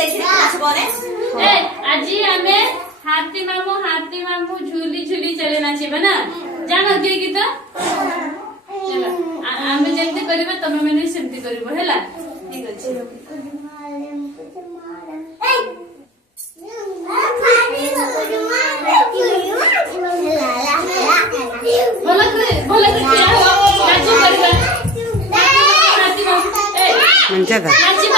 आज हमें हाथी मामू झूली झूली चले नाचे बना जानो के गीत चलो आमे जेंते करबे तमे माने सेंती करबो हैला ठीक अछि बोला नाचो करबा हाथी मामू ए नाची